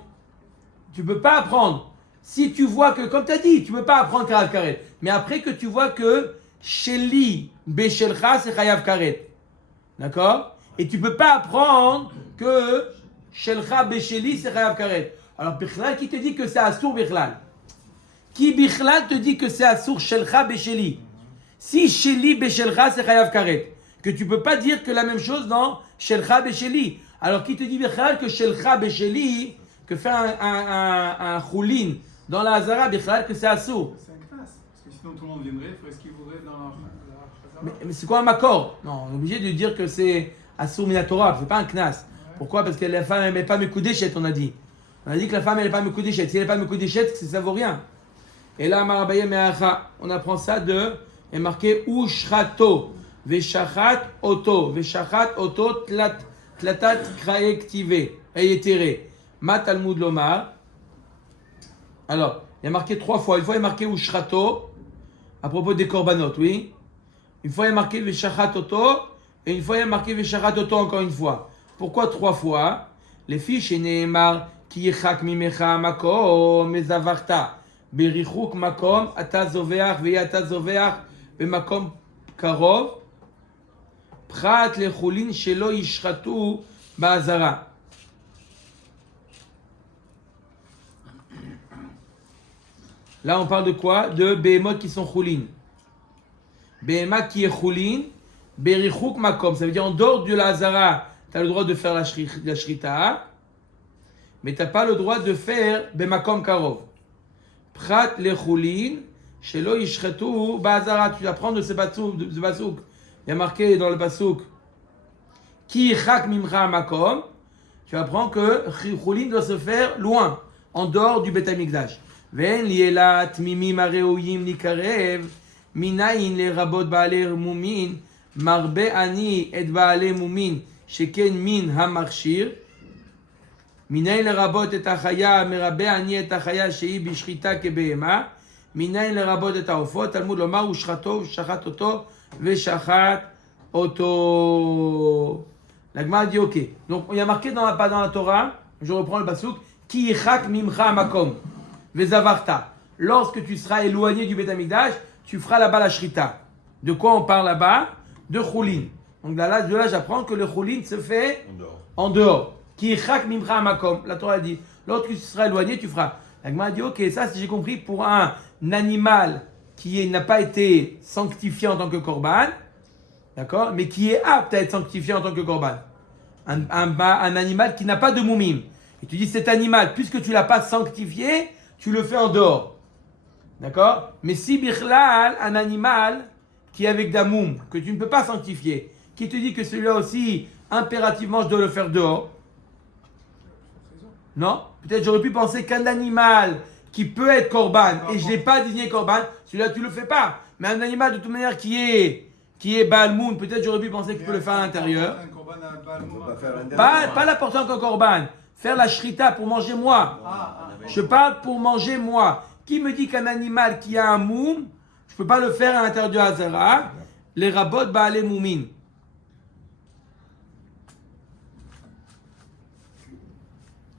tu peux pas apprendre. Si tu vois que, comme tu as dit, tu peux pas apprendre chayav karet. Mais après que tu vois que sheli beshelcha, c'est chayav karet. D'accord? Et tu peux pas apprendre que shelcha besheli, c'est chayav karet. Alors, Bichlal, qui te dit que c'est assour Bichlal? Qui Bichlal te dit que c'est assour shelcha besheli? Si sheli beshelcha, c'est chayav karet. Que tu peux pas dire que la même chose dans shelcha besheli. Alors, qui te dit Bichlal que shelcha besheli, que faire un choulin dans la hazara, Bichlal, que c'est assour? C'est un knas. Parce que sinon tout le monde viendrait, il faudrait ce qu'il voudrait dans la Mais c'est quoi un makor? Non, on est obligé de dire que c'est assour minatora, c'est pas un knas. Pourquoi? Parce que la femme, elle n'est pas mekoudeshet, on a dit. On a dit que la femme, elle n'est pas mekoudeshet. Si elle n'est pas mekoudeshet, ça vaut rien. Et là, Marabaye Me'acha, on apprend ça de, il est marqué Ushrato, Veshachat Oto, Tlatat Kraektive, Eyetere, Ma Talmud Lomar. Alors, il y a marqué 3 fois. Une fois, il y a marqué Ushrato, à propos des korbanot, oui. Une fois, il y a marqué Veshachat Oto, et une fois, il y a marqué Veshachat Oto encore une fois. Pourquoi 3 fois? Les fiches, et Nehemar, Ki Yechak Mimecha Makom, Mezavarta. Berichuk makom, ata zoveach, ve'ata zoveach, bemakom karov, prat lechulin shelo yishratu ba'azara. Là, on parle de quoi? De behemoth qui sont chulin. Behema qui est chulin, berichuk makom. Ça veut dire en dehors de la hazara, tu as le droit de faire la shrita, mais tu n'as pas le droit de faire bemakom karov. Prat lechulin, shelo yishretu ba'azara. Tu apprends de ce basouk. Il y a marqué dans le basouk Ki chak mimcha makom. Tu apprends que chulin doit se faire loin, en dehors du Bet Hamikdash. Ve'en lielat mimim areoyim nikarev, minayin lerabot ba'ale mumin, marbe ani et ba'ale mumin, sheken min hamarshir. מניין לרבות את החיה, מרבה אני את החיה שהיא בשחיטה כבהמה, מניין לרבות את העופות, תלמוד לומר ושחטו ושחט אותו ושחט אותו. La Gemara dit ok. Donc il y a marqué dans la Torah, je reprends le pasuk, ki yichak mimcha makom vezavarta. Lorsque tu seras éloigné du Bet Hamikdash, tu feras là-bas la shrita. De quoi on parle là-bas? De choulin. Donc de là j'apprends que le choulin se fait en dehors. Qui chak mimcha makom. La Torah dit, lorsque tu seras éloigné, tu feras. La Gemara dit, ok, ça, si j'ai compris, pour un animal qui n'a pas été sanctifié en tant que korban, d'accord, mais qui est apte à être sanctifié en tant que korban. Un animal qui n'a pas de moumim. Et tu dis, cet animal, puisque tu ne l'as pas sanctifié, tu le fais en dehors. D'accord? Mais si bichlal, un animal qui est avec damoum, que tu ne peux pas sanctifier, qui te dit que celui-là aussi, impérativement, je dois le faire dehors. Non, peut-être j'aurais pu penser qu'un animal qui peut être korban et je ne l'ai pas désigné korban, celui-là tu ne le fais pas. Mais un animal de toute manière qui est Baal Moun, peut-être j'aurais pu penser que tu peux le faire à l'intérieur. Un korban à Baal On peut Mouma. pas faire l'intérieur. Pas l'apporter en korban, faire la shrita pour manger moi. Je parle pour manger moi. Qui me dit qu'un animal qui a un moum, je ne peux pas le faire à l'intérieur du Hazara, les rabot Baale Moumin.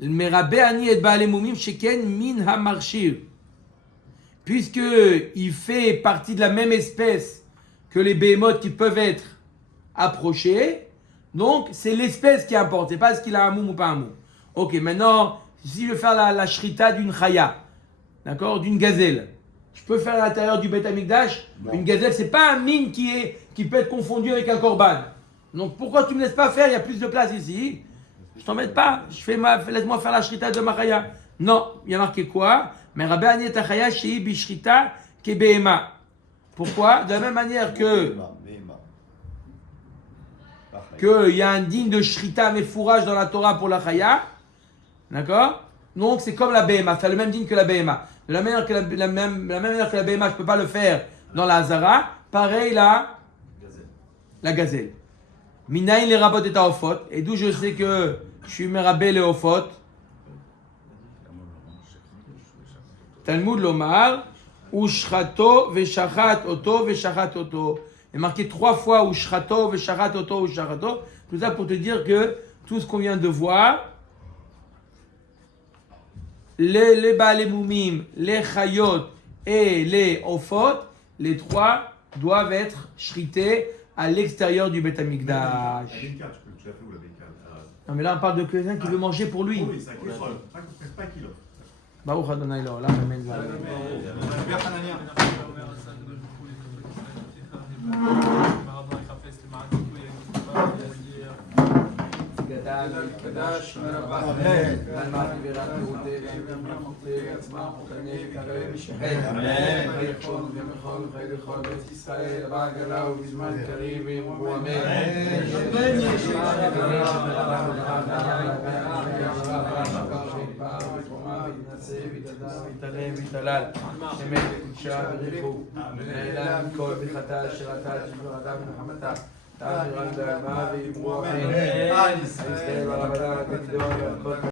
מרבה אני את בעלי מומים שכן מן המכשיר. puisqu'il fait partie de la même espèce que les behemoths qui peuvent être approchés, donc c'est l'espèce qui importe, c'est pas ce qu'il a un moum ou pas un moum. Ok, maintenant, si je veux faire la shrita d'une chaya, d'accord, d'une gazelle, je peux faire à l'intérieur du Beth Amikdash une gazelle, c'est pas un mine qui peut être confondu avec un korban. Donc pourquoi tu me laisses pas faire? Il y a plus de place ici. Je t'embête pas. Laisse-moi faire la shrita de ma chaya. Non, il y a marqué quoi? Mais Rabbi Ani et chaya shei bishrita kebehema. Pourquoi? De la même manière que qu'il y a un digne de shrita mais fourrage dans la Torah pour la chaya, d'accord? Donc c'est comme la behema, c'est le même digne que la behema. De la même manière que la même manière que la behema, je ne peux pas le faire dans la hazara, pareil là, la gazelle. Minaïn les rabot et ofot, et d'où je sais que je suis merabé les ofot. Talmud lomar, ushrato veshachat oto veshachat oto. Il est marqué 3 fois ushrato veshachat oto ushrato. Tout ça pour te dire que tout ce qu'on vient de voir, les Baalémoumim, les Chayot et les Ofot, les 3 doivent être shrités à l'extérieur du Beth Amikdash. La bécane, tu l'as fait où la bécane? Non mais là on parle de quelqu'un qui veut manger pour lui. Oui, c'est un kilo, pas un kilo. Baruch Adonai Lo, là on amène là.